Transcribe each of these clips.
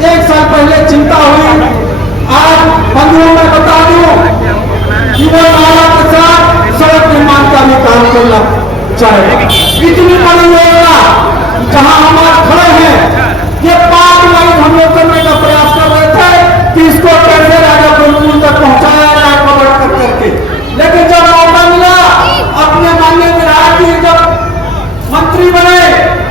1 साल पहले चिंता हुई। आज बंधुओं मैं बता दूं कि वो नाला के साथ सड़क निर्माण का भी काम करना चाहेगा। इतनी बड़ी योजना जहां हम आज खड़े हैं, ये 5 मई हम लोग करने का प्रयास कर रहे थे कि इसको कैसे राजा गुरुकुल तक पहुंचाया जाए कवर कर करके, लेकिन जब मौका मिला अपने माननीय विधायक जी जब मंत्री बने,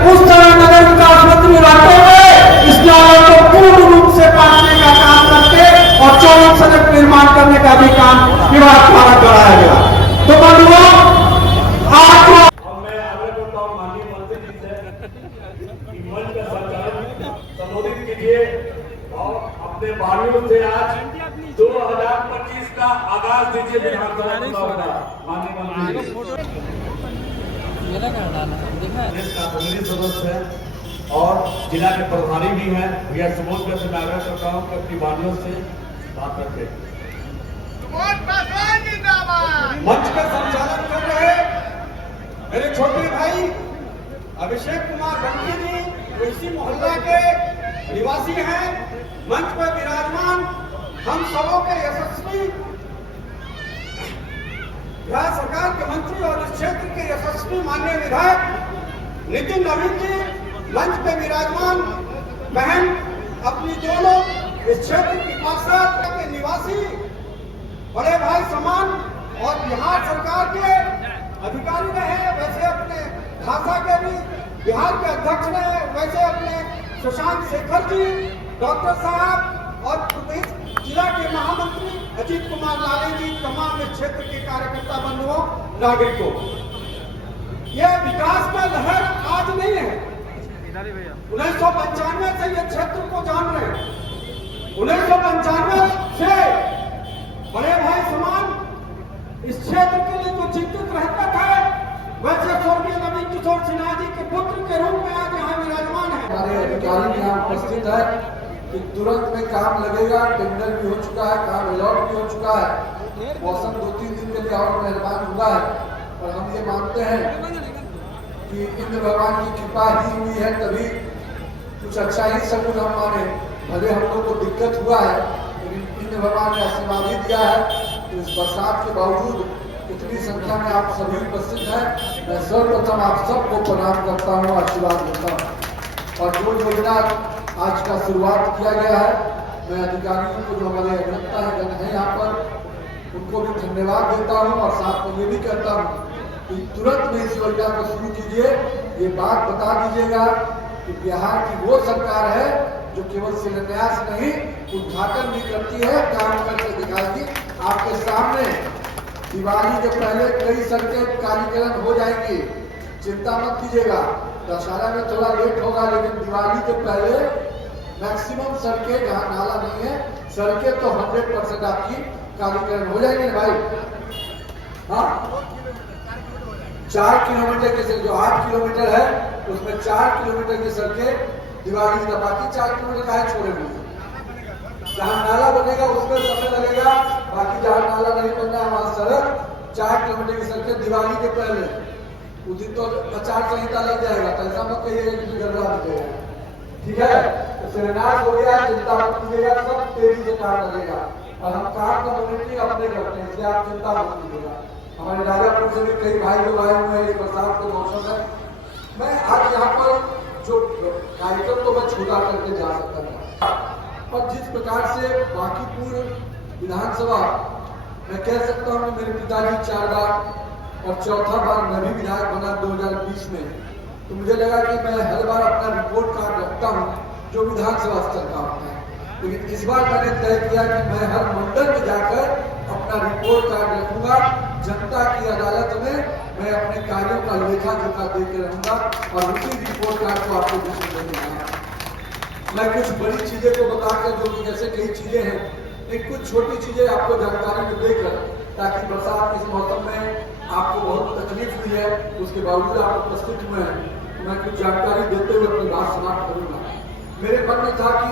उस समय नगर विकास मंत्री रहते हुए इस नाले को पूर्ण रूप से काटने का काम करके और 14 सड़क निर्माण करने का भी काम विभाग द्वारा कराया गया। तो बंधुओं, आज मैं आगे बढ़ता हूँ माननीय मंत्री जी से कि मंच का संचालन संबोधित कीजिए और अपने वाणियों से आज 2025 का आगाज दीजिए विधानसभा चुनाव का। माननीय मंत्री देश का प्रतिनिधि सदस्य है और जिला के प्रभारी भी हैं। भैया सुबोध का से आग्रह करता हूँ कि अपनी वाणियों से बात करके मंच का संचालन कर रहे मेरे छोटे भाई अभिषेक कुमार बंटी जी, जो इसी मोहल्ला के निवासी हैं, मंच पर विराजमान हम सबों के यशस्वी बिहार सरकार के मंत्री और इस क्षेत्र के यशस्वी माननीय विधायक नितिन नवीन जी, मंच पे विराजमान बहन अपनी दोनों इस क्षेत्र की पार्षद के निवासी बड़े भाई समान और बिहार सरकार के अधिकारी रहे, वैसे अपने भाषा के भी बिहार के अध्यक्ष रहे, वैसे अपने सुशांत शेखर जी, डॉक्टर साहब और प्रदेश जिला के महामंत्री अजीत कुमार लाले जी, तमाम इस क्षेत्र के कार्यकर्ता बंधुओं, नागरिकों, यह विकास का लहर आज नहीं है। 1995 से ये क्षेत्र को जान रहे हैं। 1995 से बड़े भाई समान इस क्षेत्र के लिए जो चिंतित रहता था, वैसे स्वर्गीय नवीन किशोर सिन्हा जी के पुत्र के रूप में आज यहाँ विराजमान है। हमारे अधिकारी यहाँ उपस्थित है कि तुरंत में काम लगेगा। टेंडर भी हो चुका है, काम अलॉट भी हो चुका है। मौसम 2-3 दिन के लिए और मेहरबान हुआ है, और हम ये मानते हैं कि इंद्र भगवान की कृपा ही हुई है, तभी कुछ अच्छा ही सगुन हम माने। भले हम लोग को दिक्कत हुआ है, लेकिन इंद्र भगवान ने आशीर्वाद ही दिया है। तो इस बरसात के बावजूद इतनी संख्या में आप सभी उपस्थित हैं, मैं सर्वप्रथम आप सबको प्रणाम करता हूँ, आशीर्वाद देता हूँ। और जो योजना आज का शुरुआत किया गया है, मैं अधिकारियों को जो हमारे अभियंता है यहाँ पर, उनको भी धन्यवाद देता हूँ और साथ में ये भी कहता हूँ कि तुरंत में इस योजना को शुरू कीजिए। ये बात बता दीजिएगा कि बिहार की वो सरकार है जो केवल शिलान्यास नहीं, उद्घाटन भी करती है, काम करके दिखाएगी। आपके सामने दिवाली के पहले कई सड़कें कालीकरण हो जाएंगी, चिंता मत कीजिएगा। दशहरा में थोड़ा लेट होगा, लेकिन दिवाली के पहले मैक्सिमम सड़कें, जहाँ नाला नहीं है, सड़कें तो 100% आपकी कालीकरण हो जाएंगे भाई। हाँ, 4 किलोमीटर के जो 8 किलोमीटर है, उसमें 4 किलोमीटर की सड़कें दिवाली का, बाकी 4 किलोमीटर का है छोड़े हुए। जहाँ नाला बनेगा उसमें समय लगेगा, बाकी जहाँ नाला नहीं बनना है वहाँ सड़क 4 किलोमीटर की सड़कें दिवाली के पहले। उस दिन तो आचार संहिता लग जाएगा, तो ऐसा मत कहिएगा कि गड़बड़ा जाएगा, ठीक है। तो शिलान्यास हो गया, चिंता मत कीजिएगा, सब तेजी से काम लगेगा और हम काम का मॉनिटरिंग अपने करते हैं, इसलिए आप चिंता मत कीजिएगा। हमारे राजापुर से भी कई भाई लोग आए हुए हैं, बरसात के मौसम है। मैं आज यहाँ पर जो कार्यक्रम तो मैं छोटा करके जा सकता था, और जिस प्रकार से बांकीपुर विधानसभा मैं कह सकता हूँ कि मेरे पिताजी 4 बार और चौथा बार मैं भी विधायक बना 2020 में, तो मुझे लगा कि मैं हर बार अपना रिपोर्ट कार्ड रखता हूँ जो विधानसभा स्तर का होता है, लेकिन इस बार मैंने तय किया कि मैं हर मंडल में जाकर अपना रिपोर्ट कार्ड रखूंगा। जनता की अदालत में मैं अपने कार्यों का लेखा जोखा देकर रहूंगा और उसी रिपोर्ट कार्ड को आपको बीच में देना। मैं कुछ बड़ी चीजें को बताकर, जो कि जैसे कई चीजें हैं, एक कुछ छोटी चीजें आपको जानकारी में देकर, ताकि बरसात के इस मौसम में आपको बहुत तकलीफ हुई है, उसके बावजूद आप उपस्थित हुए हैं, तो मैं कुछ जानकारी देते हुए अपनी बात समाप्त करूंगा। मेरे मन में था कि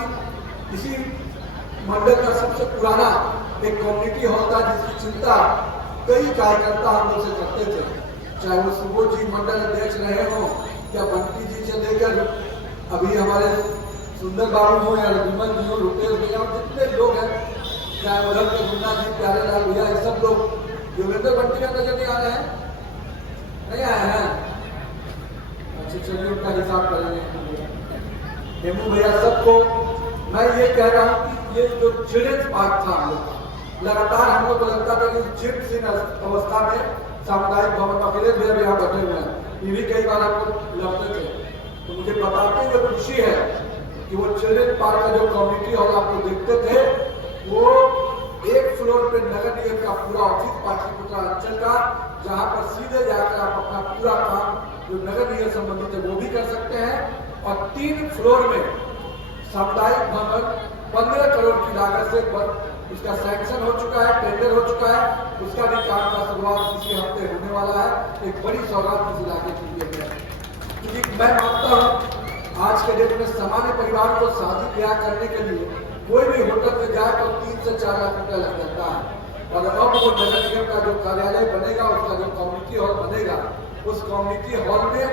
इसी मंडल का सबसे पुराना एक कम्युनिटी हॉल था, जिसकी चिंता कई कार्यकर्ता हम लोग से करते थे, चाहे वो सुबोध जी मंडल अध्यक्ष रहे हो या बंटी जी से लेकर अभी हमारे सुंदर बाबू हो या विमल जी हो, रुपेश भैया हो, जितने लोग हैं, चाहे उधर के मुन्ना जी, प्यारेलाल भैया, ये सब लोग योगेंद्र बंटी का नजर नहीं आ रहे हैं, नहीं आए हैं। अच्छा चलिए उनका हिसाब करेंगे। हेमू भैया, सबको मैं ये कह रहा हूँ कि ये जो चिल्ड्रंस पार्क था हम लोग, लगातार हम लोग को लगता था कि जीर्ण अवस्था में सामुदायिक भवन, अखिलेश भैया भी यहाँ बैठे हुए हैं, ये भी कई बार हम लोग लड़ते थे। तो मुझे बताते हुए खुशी है कि वो चिल्ड्रन पार्क का जो कम्युनिटी हॉल आप लोग देखते थे, वो एक फ्लोर पे नगर निगम का पूरा ऑफिस पाटलिपुत्र अंचल का, जहां पर सीधे जाकर आप अपना पूरा काम जो नगर निगम संबंधित है वो भी कर सकते हैं। और 3 फ्लोर में सामुदायिक भवन 15 करोड़ की लागत से उसका सैंक्शन हो चुका है, टेंडर हो चुका है, उसका भी काम का शुरुआत इसी हफ्ते होने वाला है। एक बड़ी सौगात इस इलाके के लिए है, क्योंकि मैं मानता हूँ आज के डेट में सामान्य परिवार को शादी ब्याह करने के लिए कोई भी होटल में जाए तो 3 से 4 लाख रुपया लग जाता है। और अब वो नगर निगम का जो कार्यालय बनेगा, उसका जो कम्युनिटी हॉल बनेगा, उस कम्युनिटी हॉल में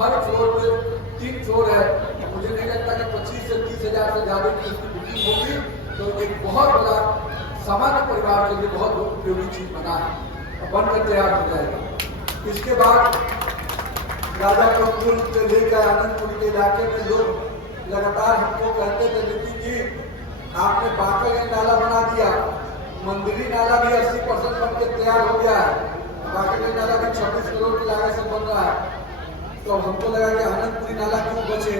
हर फ्लोर पे 3 फ्लोर है, मुझे नहीं लगता कि 25 से 30 हजार से ज्यादा की उसकी बुकिंग होगी। तो एक बहुत बड़ा सामान्य परिवार के लिए बहुत उपयोगी चीज बना है, बनकर तैयार हो जाएगा। इसके बाद राजा को पुल से लेकर आनंदपुर के इलाके में लोग लगातार हमको कहते थे, नितिन जी आपने बाकल नाला बना दिया, मंदिरी नाला भी 80% बन के तैयार हो गया है, बाकल नाला भी 26 करोड़ की लागत से बन रहा है। तो हमको लगा कि आनंदपुरी नाला क्यों बचे,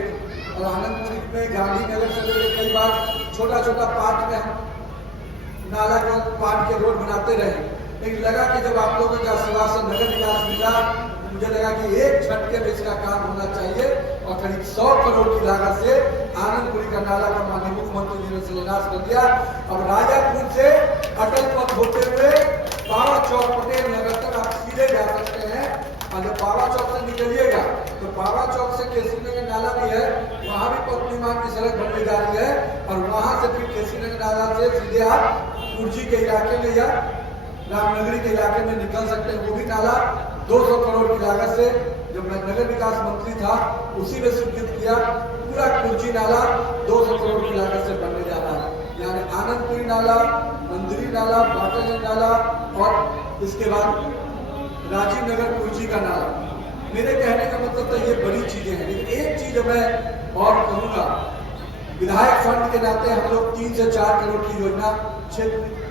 और आनंदपुरी में गांधीनगर से लेकर कई बार छोटा छोटा पार्ट में हम नाला को पार्ट के रोड बनाते रहे, लेकिन लगा कि जब आप लोगों के आशीर्वाद से नगर विकास मिला, मुझे लगा कि एक झटके में इसका काम होना चाहिए। और करीब 100 करोड़ की लागत से आनंदपुरी का नाला का माननीय मुख्यमंत्री जी ने शिलान्यास कर दिया। अब राजापुर से अटल पथ होते हुए बाबा चौक पटेल नगर तक आप सीधे जा सकते हैं। और जब बाबा चौक से निकलिएगा तो बाबा चौक से केसी नगर नाला भी है, वहां भी पथ निर्माण की सड़क बनने जा रही है, और वहां से फिर केसी नगर नाला से सीधे आप कुर्जी के इलाके में या रामनगरी के इलाके में निकल सकते हैं। वो भी नाला 200 करोड़ की लागत से, जब मैं नगर विकास मंत्री था उसी में स्वीकृत किया, पूरा कुर्जी नाला 200 करोड़ की लागत से बनने जा रहा है। यानी आनंदपुरी नाला, मंदिरी नाला, बाटल नाला और इसके बाद राजीव नगर कुर्जी का नाला। मेरे कहने का मतलब तो ये बड़ी चीजें हैं, लेकिन एक चीज मैं और कहूंगा, विधायक फंड के नाते हम लोग 3 से 4 करोड़ की योजना क्षेत्र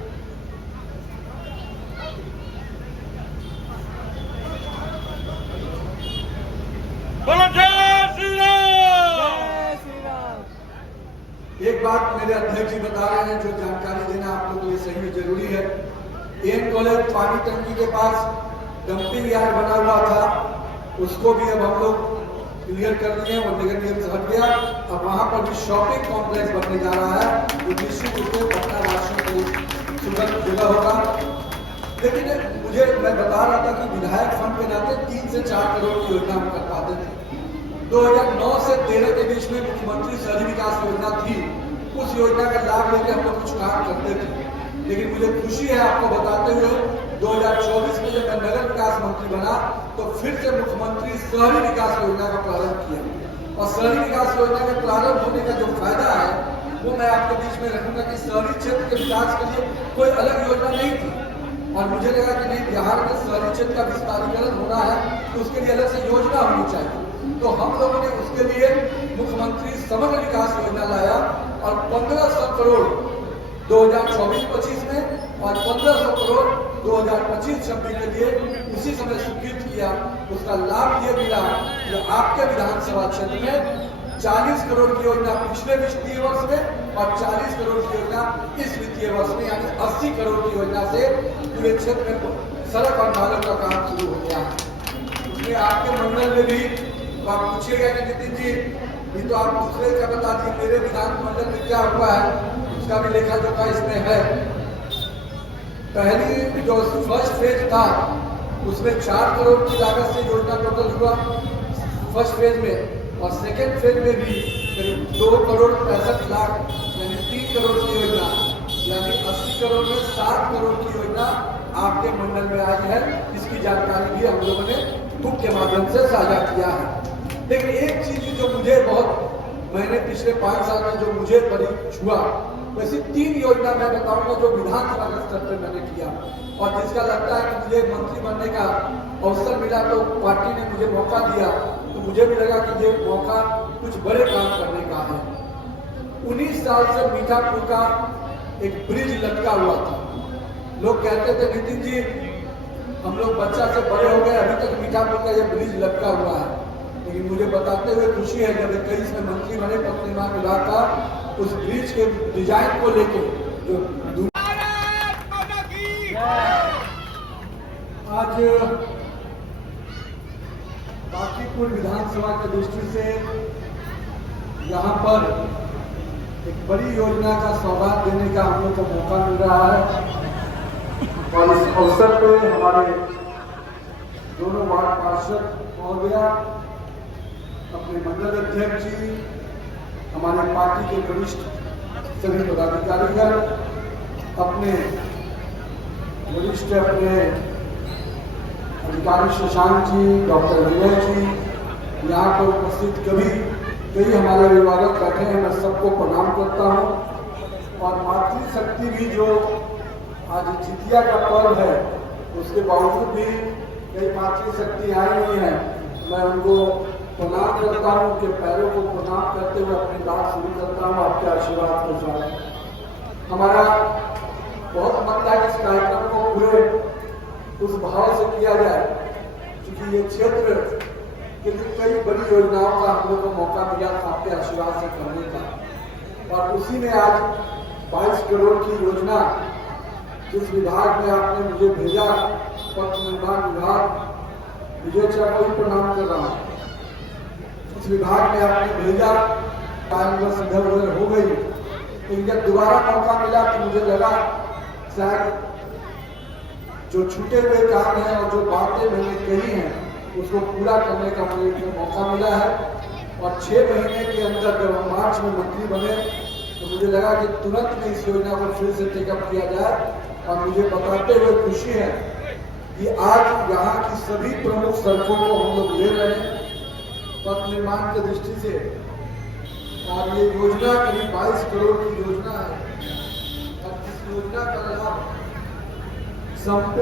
एक बात मेरे अध्यक्ष जी बता रहे हैं जो जानकारी देना आप लोगों के लिए सही में जरूरी है। एम कॉलेज पानी टंकी के पास डंपिंग यार्ड बना हुआ था, उसको भी अब हम लोग क्लियर कर दिए, वो नगर निगम से हट गया। अब वहां पर भी शॉपिंग कॉम्प्लेक्स बनने जा रहा है, जो निश्चित रूप से पटना वासियों को सुगम जगह होगा। लेकिन मैं बता रहा था कि विधायक फंड के नाते 3 से 4 करोड़ की योजना हम कर पाते थे। 2009 से 13 के बीच में मुख्यमंत्री शहरी विकास योजना थी, उस योजना का लाभ लेकर हम लोग कुछ काम करते थे। लेकिन मुझे खुशी है आपको बताते हुए 2024 में जब मैं नगर विकास मंत्री बना तो फिर से मुख्यमंत्री शहरी विकास योजना का प्रारंभ किया, और शहरी विकास योजना के प्रारंभ होने का जो फायदा है वो मैं आपके बीच में रखूंगा कि शहरी क्षेत्र के विकास के लिए कोई अलग योजना नहीं थी, और मुझे लगा कि नहीं, बिहार में शहरी क्षेत्र का विस्तारीकरण होना है तो उसके लिए अलग से योजना होनी चाहिए। तो हम लोगों ने उसके लिए मुख्यमंत्री समग्र विकास योजना लाया, और 1500 करोड़ 2024-25 में और 1500 करोड़ 2025-26 के लिए उसी समय स्वीकृत किया। उसका लाभ ये मिला कि आपके विधानसभा क्षेत्र में 40 करोड़ की योजना पिछले वित्तीय वर्ष में और 40 करोड़ की योजना इस वित्तीय वर्ष में, यानी 80 करोड़ की योजना से पूरे क्षेत्र में सड़क और नालों का काम शुरू हो गया है। उसमें आपके मंडल में भी तो आप पूछिएगा कि नितिन जी ये तो आप दूसरे का बता दिए, मेरे विधानमंडल में क्या हुआ है उसका भी लेखा जोखा इसमें है। पहली जो फर्स्ट फेज था उसमें 4 करोड़ की लागत से योजना टोटल हुआ फर्स्ट फेज में, और सेकेंड फेज में भी करीब 2 करोड़ 65 लाख यानी 3 करोड़ की योजना, यानी 80 करोड़ में 7 करोड़ की योजना आपके मंडल में आई है। इसकी जानकारी भी हम लोगों ने बुक के माध्यम से साझा किया है। लेकिन एक चीज जो मुझे बहुत मैंने पिछले 5 साल में जो मुझे बड़ी छुआ, वैसी 3 योजना मैं बताऊंगा जो विधानसभा के स्तर पर मैंने किया और जिसका लगता है कि मुझे मंत्री बनने का अवसर मिला तो पार्टी ने मुझे मौका दिया, तो मुझे भी लगा कि ये मौका कुछ बड़े काम करने का है। 19 साल से मीठापुर का एक ब्रिज लटका हुआ था। लोग कहते थे नितिन जी हम लोग बच्चा से बड़े हो गए, अभी तक मीठापुर का ये ब्रिज लटका हुआ है। लेकिन मुझे बताते हुए खुशी है जब 21 में मंत्री बने तो अपने मां मिला था उस ब्रिज के डिजाइन को लेके जो आज बांकीपुर विधानसभा की दृष्टि से यहाँ पर एक बड़ी योजना का सौगात देने का हम लोग को मौका मिल रहा है और इस अवसर पे हमारे दोनों वार्ड पार्षद महोदया, अपने मंडल अध्यक्ष जी, हमारे पार्टी के वरिष्ठ सभी पदाधिकारीगण, अपने वरिष्ठ अपने अधिकारी शशांक जी, डॉक्टर विनय जी, यहाँ पर उपस्थित कई हमारे अभिभावक बैठे हैं, मैं सबको प्रणाम करता हूँ। और मातृशक्ति भी जो आज जितिया का पर्व है उसके बावजूद भी कई मातृशक्ति आई हुई है, मैं उनको प्रणाम करता हूँ, उनके पैरों को प्रणाम करते हुए अपनी बात शुरू करता हूँ आपके आशीर्वाद के साथ। हमारा बहुत मन था इस कार्यक्रम को पूरे उस भाव से किया जाए क्योंकि ये क्षेत्र के लिए कई बड़ी योजनाओं का हम लोग को मौका मिला था आपके आशीर्वाद से करने का और उसी में आज 22 करोड़ की योजना जिस विभाग में आपने मुझे भेजा, पथ निर्माण विभाग, विजय चाह को प्रणाम कर रहा हूँ, उस विभाग में आपने भेजा, कारणवश इधर उधर हो गई, तो जब दोबारा मौका मिला तो मुझे लगा शायद जो छूटे हुए काम हैं और जो बातें मैंने कही हैं उसको पूरा करने का मुझे मौका मिला है। और 6 महीने के अंदर जब हम मार्च में मंत्री बने तो मुझे लगा कि तुरंत में इस योजना को फिर से टेकअप किया जाए और मुझे बताते हुए खुशी है कि आज यहाँ की सभी प्रमुख सड़कों को हम लोग ले रहे हैं पथ निर्माण की दृष्टि से और ये योजना करीब 22 करोड़ की योजना है और इस योजना का लाभ संपूर्ण